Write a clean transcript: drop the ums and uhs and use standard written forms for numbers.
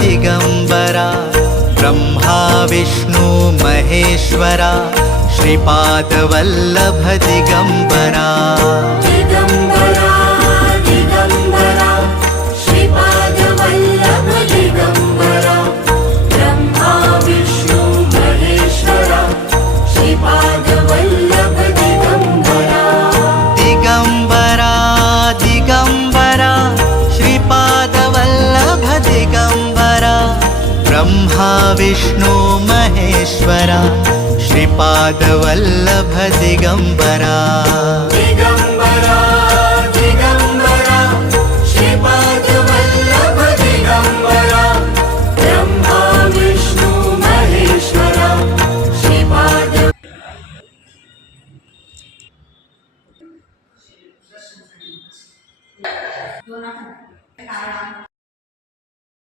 Digambara Brahma Vishnu Maheshwara Shripadvallabh Digambara Digambara Digambara Shripadvallabh Digambara Brahma Vishnu Maheshwara Shripadvallabh Digambara Digambara Digambara Shripadvallabh Digambara Brahma Vishnu Maheshwara Shripadvallabh Digambara Digambara Digambara Shripadvallabh Digambara Brahma Vishnu Maheshwara Shripad